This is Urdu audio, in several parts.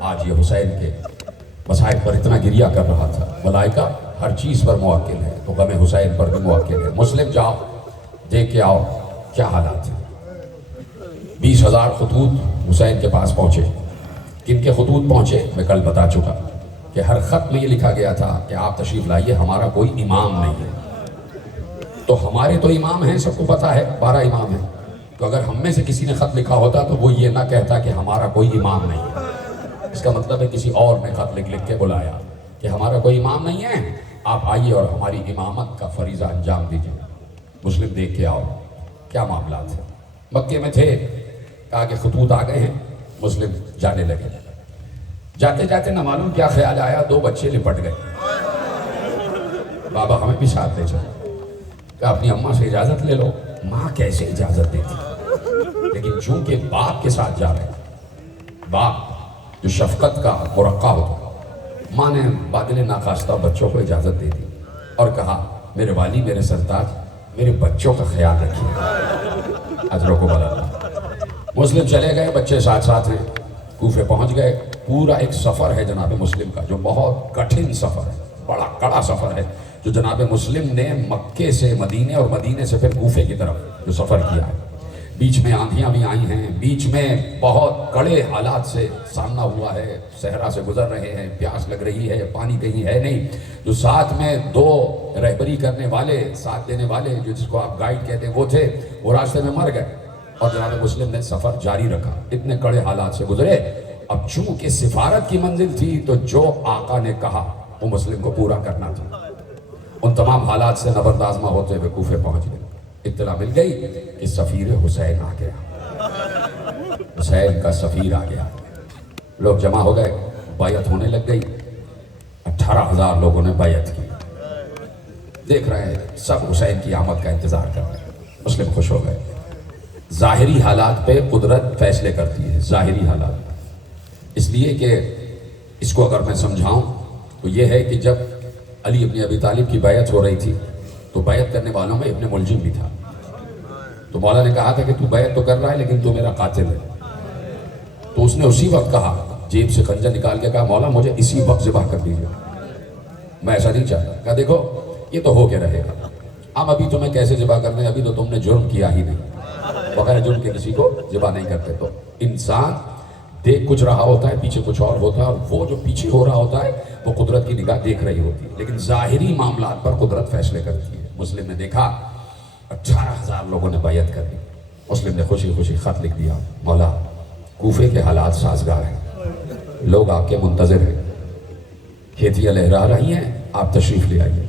آج یہ حسین کے مسائل پر اتنا گریہ کر رہا تھا. ملائکہ ہر چیز پر موکل ہے تو غم حسین پر بھی موکل ہے. مسلم جاؤ دیکھ کے آؤ کیا حالات ہیں. 20,000 خطوط حسین کے پاس پہنچے. کن کے خطوط پہنچے میں کل بتا چکا کہ ہر خط میں یہ لکھا گیا تھا کہ آپ تشریف لائیے, ہمارا کوئی امام نہیں ہے. تو ہمارے تو امام ہیں, سب کو پتا ہے 12 امام ہیں. تو اگر ہم میں سے کسی نے خط لکھا ہوتا تو وہ یہ نہ کہتا کہ ہمارا کوئی امام نہیں ہے. اس کا مطلب ہے کسی اور نے خط لکھ کے بلایا کہ ہمارا کوئی امام نہیں ہے, آپ آئیے اور ہماری امامت کا فریضہ انجام دیجیے. مسلم دیکھ کے آؤ کیا معاملات ہیں. مکے میں تھے, کہا کہ خطوط آ گئے ہیں. مسلم جانے لگے. جاتے جاتے نہ معلوم کیا خیال آیا, 2 بچے لپٹ گئے. بابا ہمیں بھی ساتھ لے چلو. کہا اپنی اماں سے اجازت لے لو. ماں کیسے اجازت دیتی, لیکن چونکہ باپ کے ساتھ جا رہے ہیں, باپ جو شفقت کا مرقع ہوتا, ماں نے بادل ناخواستہ بچوں کو اجازت دے دی اور کہا میرے والی, میرے سرتاج, میرے بچوں کا خیال رکھیے. اجروں کو بدلنا. مسلم چلے گئے, بچے ساتھ ساتھ ہیں. کوفے پہنچ گئے. پورا ایک سفر ہے جناب مسلم کا جو بہت کٹھن سفر ہے, بڑا کڑا سفر ہے جو جناب مسلم نے مکے سے مدینے اور مدینے سے پھر کوفے کی طرف جو سفر کیا ہے. بیچ میں آندھیاں بھی آئی ہیں, بیچ میں بہت کڑے حالات سے سامنا ہوا ہے. صحرا سے گزر رہے ہیں, پیاس لگ رہی ہے, پانی کہیں ہے نہیں. جو ساتھ میں 2 رہبری کرنے والے, ساتھ دینے والے, جو جس کو آپ گائیڈ کہتے ہیں, وہ تھے, وہ راستے میں مر گئے. اور جناب مسلم نے سفر جاری رکھا. اتنے کڑے حالات سے گزرے. اب چونکہ سفارت کی منزل تھی تو جو آقا نے کہا وہ مسلم کو پورا کرنا تھا. ان تمام حالات سے نبردآزما ہوتے ہوئے کوفے پہنچ گئے. اطلاع مل گئی کہ سفیر حسین آ گیا. حسین کا سفیر آ گیا. لوگ جمع ہو گئے, بیعت ہونے لگ گئی. 18,000 لوگوں نے بیعت کی. دیکھ رہے ہیں سب حسین کی آمد کا انتظار کر رہے ہیں. مسلم خوش ہو گئے. ظاہری حالات پہ قدرت فیصلے کرتی ہے, ظاہری حالات. اس لیے کہ اس کو اگر میں سمجھاؤں تو یہ ہے کہ جب علی ابن ابی طالب کی بیعت ہو رہی تھی تو بیعت کرنے والوں میں ابن ملجم بھی تھا. تو مولا نے کہا تھا کہ تو بیعت تو کر رہا ہے لیکن تو میرا قاتل ہے. تو اس نے اسی وقت کہا, جیب سے خنجر نکال کے کہا مولا مجھے اسی وقت ذبح کر دیجیے, میں ایسا نہیں چاہتا. کہا دیکھو یہ تو ہو کے رہے گا, ہم ابھی تمہیں کیسے ذبح کر رہے ہیں, ابھی تو تم نے جرم کیا ہی نہیں. بغیر جرم کے کسی کو ذبح نہیں کرتے. تو انسان دیکھ کچھ رہا ہوتا ہے, پیچھے کچھ اور ہوتا ہے, اور وہ جو پیچھے ہو رہا ہوتا ہے وہ قدرت کی نگاہ دیکھ رہی ہوتی ہے. لیکن ظاہری معاملات پر قدرت فیصلے کرتی ہے. مسلم نے دیکھا 18,000 لوگوں نے بیعت کر دی. مسلم نے خوشی خوشی خط لکھ دیا, مولا کوفے کے حالات سازگار ہیں, لوگ آپ کے منتظر ہیں, کھیتیاں لہرا رہی ہیں, آپ تشریف لے آئیے.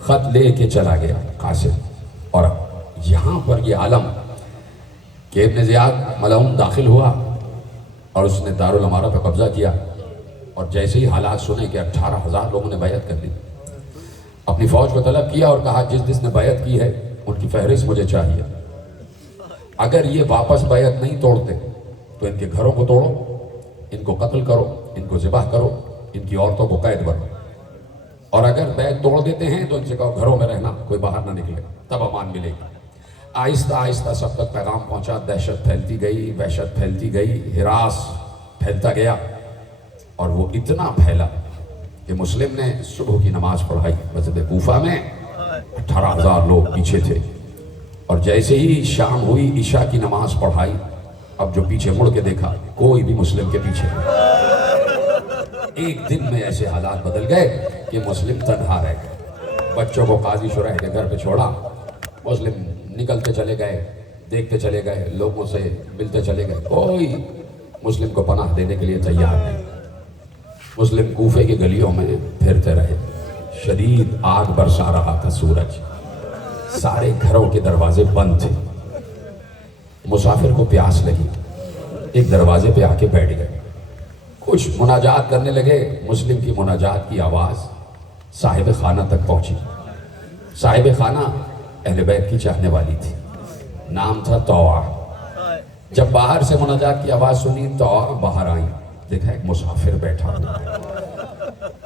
خط لے کے چلا گیا قاسم. اور یہاں پر یہ عالم کہ ابن زیاد ملعون داخل ہوا اور اس نے دارالامارہ پہ قبضہ کیا. اور جیسے ہی حالات سنے کہ 18,000 لوگوں نے بیعت کر دی, اپنی فوج کو طلب کیا اور کہا جس جس نے بیعت کی ہے ان کی فہرست مجھے چاہیے. اگر یہ واپس بیعت نہیں توڑتے تو ان کے گھروں کو توڑو, ان کو قتل کرو, ان کو ذبح کرو, ان کی عورتوں کو قید کرو. اور اگر بیعت توڑ دیتے ہیں تو ان سے کہو گھروں میں رہنا, کوئی باہر نہ نکلے, تب امان ملے گی. آہستہ آہستہ سب تک پیغام پہنچا. دہشت پھیلتی گئی, وحشت پھیلتی گئی, ہراس پھیلتا گیا. اور وہ اتنا پھیلا کہ مسلم نے صبح کی نماز پڑھائی مسجد کوفہ میں. 18,000 لوگ پیچھے تھے. اور جیسے ہی شام ہوئی عشاء کی نماز پڑھائی, اب جو پیچھے مڑ کے دیکھا کوئی بھی مسلم کے پیچھے نہیں. ایک دن میں ایسے حالات بدل گئے کہ مسلم تنہا رہ گئے. بچوں کو قاضی شرح کے گھر پہ چھوڑا, مسلم نکلتے چلے گئے, دیکھتے چلے گئے, لوگوں سے ملتے چلے گئے. کوئی مسلم کو پناہ دینے کے لیے تیار نہیں. مسلم کوفے کی گلیوں میں پھرتے رہے. شدید آگ برسا رہا تھا سورج, سارے گھروں کے دروازے بند تھے. مسافر کو پیاس لگی, ایک دروازے پہ آ کے بیٹھ گئے. کچھ مناجات کرنے لگے. مسلم کی مناجات کی آواز صاحب خانہ تک پہنچی. صاحب خانہ اہل بیت کی چاہنے والی تھی, نام تھا طوعہ. جب باہر سے مناجات کی آواز سنی, طوعہ باہر آئی, دیکھا ایک مسافر بیٹھا ہوا.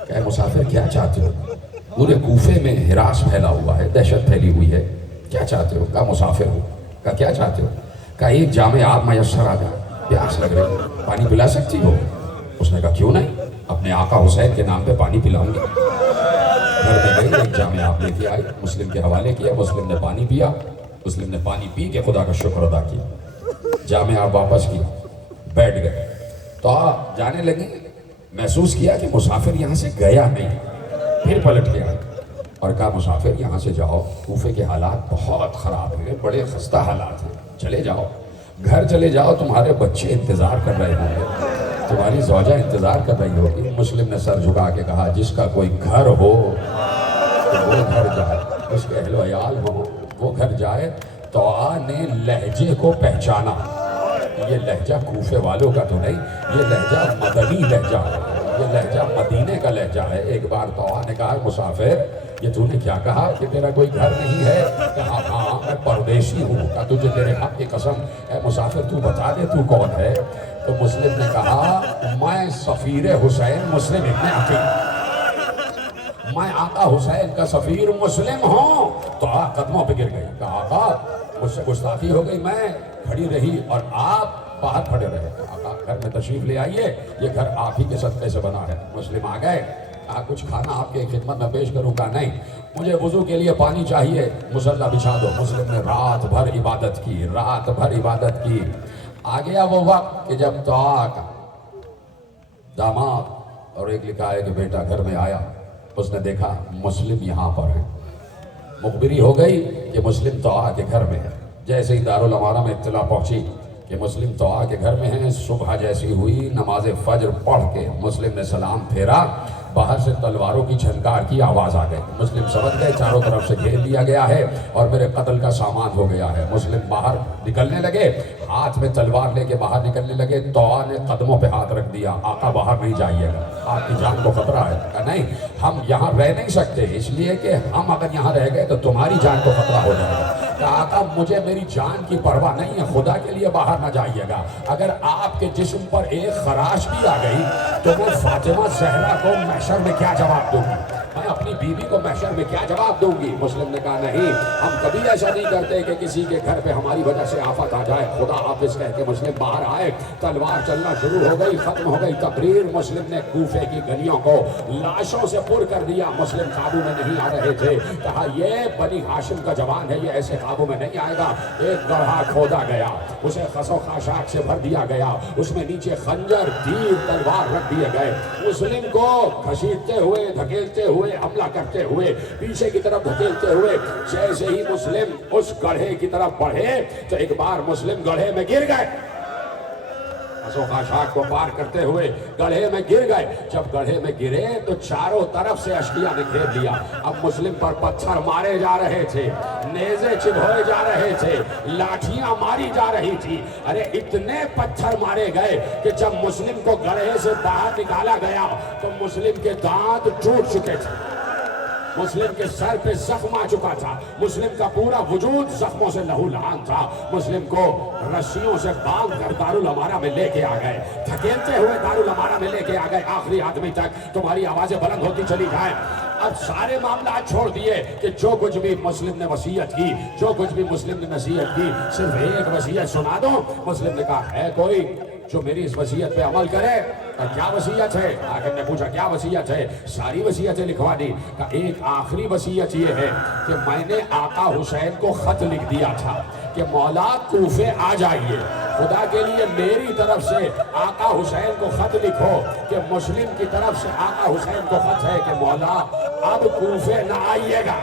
کہا مسافر کیا چاہتے ہو؟ پورے کوفے میں ہراس پھیلا ہوا ہے, دہشت پھیلی ہوئی ہے, کیا چاہتے ہو؟ کہا مسافر ہوں. کہا کیا چاہتے ہو؟ کہا ایک جام آب میسر آ جائے, پیاس لگ رہی, پانی پلا سکتی ہو؟ اس نے کہا کیوں نہیں، اپنے آقا حسین کے نام پہ پانی پلاؤں گی۔ گھر میں گئی، ایک جامع آپ لے کے آئی، مسلم کے حوالے کیا، مسلم نے پانی پیا، مسلم نے پانی پی کے خدا کا شکر ادا کیا، جامع آپ واپس کیا، بیٹھ گئے تو آپ جانے لگے، محسوس کیا کہ مسافر یہاں سے گیا نہیں، پھر پلٹ کے آئے اور کہا مسافر یہاں سے جاؤ، کوفے کے حالات بہت خراب ہیں، بڑے خستہ حالات ہیں، چلے جاؤ گھر چلے جاؤ، تمہارے بچے انتظار کر رہے ہوں گے، تمہاری زوجہ انتظار کر رہی ہوگی۔ مسلم نے سر جھکا کے کہا جس کا کوئی گھر ہو تو وہ گھر جائے، اس کے اہل و عیال ہو وہ گھر جائے۔ طاعہ نے لہجے کو پہچانا، یہ لہجہ کوفے والوں کا تو نہیں، یہ لہجہ مدنی لہجہ ہے، یہ لہجہ مدینے کا لہجہ ہے۔ ایک بار طاعہ نے کہا مسافر یہ تو نے کیا کہا کہ تیرا کوئی گھر نہیں ہے؟ کہا ہاں میں پردیسی ہوں۔ کہا تجھے تیرے حق کی قسم اے مسافر تو بتا دے تو کون ہے؟ تو مسلم نے کہا میں سفیر حسین مسلم ابن عقیل، میں آقا حسین کا سفیر مسلم ہوں۔ تو قدموں پہ گر گئی، کہا آقا مجھ سے گستاخی ہو گئی، میں کھڑی رہی اور آپ باہر کھڑے رہے۔ آقا گھر میں تشریف لے آئیے، یہ گھر آپ ہی کے صدقے سے بنا ہے۔ مسلم آ گئے، کہا کچھ کھانا آپ کے خدمت میں پیش کروں؟ کہا نہیں، مجھے وضو کے لیے پانی چاہیے، مصلی بچھا دو۔ مسلم نے رات بھر عبادت کی، رات بھر عبادت کی۔ آ گیا وہ وقت کہ جب طاعہ کا داماد اور ایک لکھا ہے کہ بیٹا گھر میں آیا، اس نے دیکھا مسلم یہاں پر ہے، مخبری ہو گئی کہ مسلم طاعہ کے گھر میں ہے۔ جیسے ہی دارالامارہ میں اطلاع پہنچی کہ مسلم طاعہ کے گھر میں ہیں، صبح جیسی ہوئی نماز فجر پڑھ کے مسلم نے سلام پھیرا، باہر سے تلواروں کی جھنکار کی آواز آ گئی۔ مسلم سمجھ گئے چاروں طرف سے گھیر لیا گیا ہے اور میرے قتل کا سامان ہو گیا ہے۔ مسلم باہر نکلنے لگے، ہاتھ میں تلوار لے کے باہر نکلنے لگے۔ طاعہ نے قدموں پہ ہاتھ رکھ دیا، آقا باہر نہیں جائیے گا، آپ کی جان کو خطرہ ہے۔ کہا نہیں، ہم یہاں رہ نہیں سکتے، اس لیے کہ ہم اگر یہاں رہ گئے تو تمہاری جان کو خطرہ ہو جائے گا۔ کہا آقا مجھے میری جان کی پرواہ نہیں ہے، خدا کے لیے باہر نہ جائیے گا، اگر آپ کے جسم پر ایک خراش بھی آ گئی تو وہ فاطمہ زہرا کو محشر میں کیا جواب دوں گی، میں اپنی بیوی کو محشر میں کیا جواب دوں گی؟ مسلم نے کہا نہیں، ہم کبھی ایسا نہیں کرتے کہ کسی کے گھر پہ ہماری وجہ سے آفت آ جائے، خدا حافظ کہہ کے مسلم باہر آئے۔ تلوار چلنا شروع ہو گئی، ختم ہو گئی تقریر۔ مسلم نے کوفے کی گلیوں کو لاشوں سے پر کر دیا، مسلم قابو میں نہیں آ رہے تھے۔ کہا یہ بنی ہاشم کا جوان ہے، یہ ایسے قابو میں نہیں آئے گا۔ ایک گڑھا کھودا گیا، اسے خس و خاشاک سے بھر دیا گیا، اس میں نیچے خنجر تیر تلوار رکھ دیے گئے۔ مسلم کو گھسیٹتے ہوئے دھکیلتے ہوئے حملہ کرتے ہوئے پیچھے کی طرف دھکیلتے ہوئے جیسے ہی مسلم اس گڑھے کی طرف بڑھے تو ایک بار مسلم گڑھے میں گر گئے، خسو خاشاک کو پار کرتے ہوئے گڑھے میں گر گئے۔ جب گڑھے میں گرے تو چاروں طرف سے اشکیاء نے گھیر لیا۔ اب مسلم پر پتھر مارے جا رہے تھے، نیزے چبھوئے جا رہے تھے، لاٹھیاں ماری جا رہی تھی۔ ارے اتنے پتھر مارے گئے کہ جب مسلم کو گڑھے سے باہر نکالا گیا تو مسلم کے دانت ٹوٹ چکے تھے، مسلم کے سر پہ زخم آ چکا تھا، مسلم کا پورا وجود زخموں سے لہو لہان تھا۔ مسلم کو رسیوں سے باندھ کر دارالامارہ میں لے کے آ گئے، دھکیلتے ہوئے دارالامارہ میں لے کے آ گئے، آخری آدمی تک تمہاری آوازیں بلند ہوتی چلی جائیں۔ اب سارے معاملات چھوڑ دیے کہ جو کچھ بھی مسلم نے وصیت کی، جو کچھ بھی مسلم نے نصیحت کی، صرف ایک وصیت سنا دو۔ مسلم نے کہا ہے کوئی جو میری اس وصیت پہ عمل کرے؟ کیا وصیت ہے؟ حاکم نے پوچھا کیا وصیت ہے؟ ساری وصیتیں لکھوا دی۔ کہا ایک آخری وصیت یہ ہے کہ میں نے آقا حسین کو خط لکھ دیا تھا کہ مولا کوفے آ جائیے، خدا کے لیے میری طرف سے آقا حسین کو خط لکھو کہ مسلم کی طرف سے آقا حسین کو خط ہے کہ مولا اب کوفے نہ آئیے گا،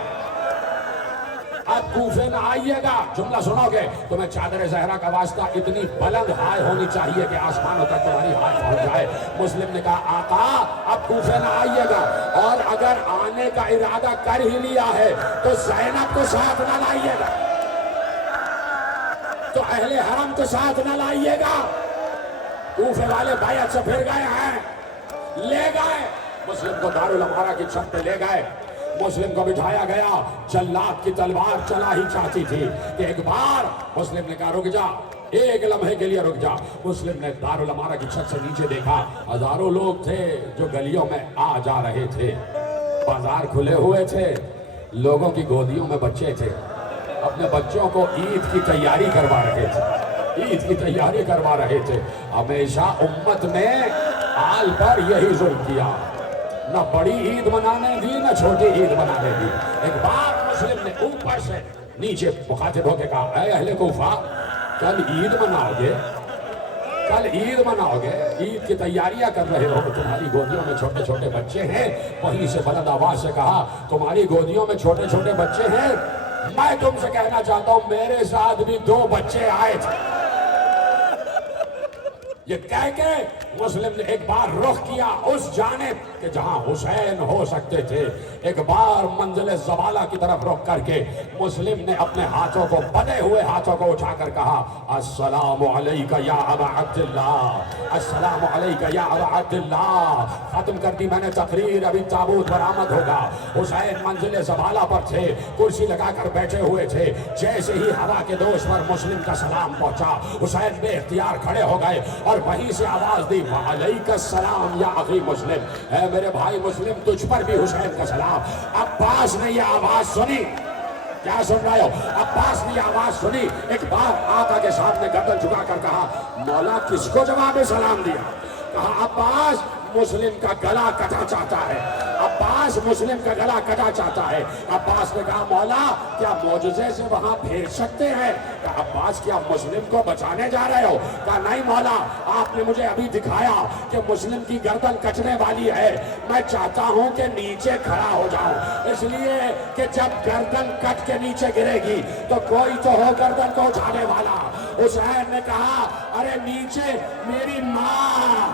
اب کوفے نہ آئیے گا۔ جملہ سنو گے تمہیں چادر زہرا کا واسطہ اتنی بلند ہائے ہونی چاہیے کہ آسمانوں تک تمہاری ہائے پہنچ جائے۔ مسلم نے کہا آقا اب کوفے نہ آئیے گا، اور اگر آنے کا ارادہ کر ہی لیا ہے تو زینب کو ساتھ نہ لائیے گا، تو اہل حرم کو ساتھ نہ لائیے گا۔ کوفے والے بیعت سے پھر گئے ہیں، لے گئے مسلم کو دارالامارہ کی چھت پہ لے گئے، مسلم کو بٹھایا گیا۔ جلاد کی تلوار چلا ہی چاہتی تھی کہ ایک بار مسلم نے کہا رک جا، ایک لمحے کے لیے رک جا۔ مسلم نے دارالامارہ کی چھت سے نیچے دیکھا، ہزاروں لوگ تھے جو گلیوں میں آ جا رہے تھے، بازار کھلے ہوئے تھے، لوگوں کی گودیوں میں بچے تھے، اپنے بچوں کو عید کی تیاری کروا رہے تھے، عید کی تیاری کروا رہے تھے۔ ہمیشہ امت میں آل پر یہی ظلم کیا، نہ بڑی عید منانے دی نہ چھوٹی عید منانے دی۔ ایک بار مسلم نے اوپر سے نیچے مخاطب ہو کے کہا، اے اہل کوفہ، کل عید مناؤ گے؟ کل عید مناؤ گے؟ عید کی تیاریاں کر رہے ہو، تمہاری گودیوں میں چھوٹے چھوٹے بچے ہیں۔ وہیں سے بلند آواز سے کہا، تمہاری گودیوں میں چھوٹے چھوٹے بچے ہیں؟ میں تم سے کہنا چاہتا ہوں میرے ساتھ بھی 2 بچے آئے تھے۔ یہ کہہ کے مسلم نے ایک بار رخ کیا اس جانب کہ جہاں حسین ہو سکتے تھے، ایک بار منزل زبالہ کی طرف رخ کر کے مسلم نے اپنے ہاتھوں کو، بدے ہوئے ہاتھوں کو اٹھا کر کہا، السلام علیکہ یا ابا عبداللہ، السلام علیکہ یا ابا عبداللہ۔ ختم کر دی میں نے تقریر، ابھی تابوت برآمد ہوگا۔ حسین منزل زبالہ پر تھے، کرسی لگا کر بیٹھے ہوئے تھے۔ جیسے ہی ہوا کے دوش پر مسلم کا سلام پہنچا، حسین بے اختیار کھڑے ہو گئے اور وہیں سے آواز دی، وعلیکہ السلام یا اخی مسلم، اے میرے بھائی مسلم، تجھ پر بھی حسین کا سلام۔ عباس نے یہ آواز سنی، کیا سن رہے ہو؟ عباس نے یہ آواز سنی، ایک بار آقا کے سامنے گردن جھکا کر کہا، مولا کس کو جواب سلام دیا؟ کہا عباس مسلم کا گلا کٹا چاہتا ہے، عباس مسلم کا گلا کٹا چاہتا ہے۔ عباس نے کہا، مولا کیا معجزے سے وہاں بھیج سکتے ہیں؟ کہا عباس کیا مسلم کو بچانے جا رہے ہو؟ کہا نہیں مولا، آپ نے مجھے ابھی دکھایا کہ مسلم کی گردن کٹنے والی ہے، میں چاہتا ہوں کہ نیچے کھڑا ہو جاؤں، اس لیے کہ جب گردن کٹ کے نیچے گرے گی تو کوئی تو ہو گردن کو اٹھانے والا۔ حسین نے کہا، ارے نیچے میری ماں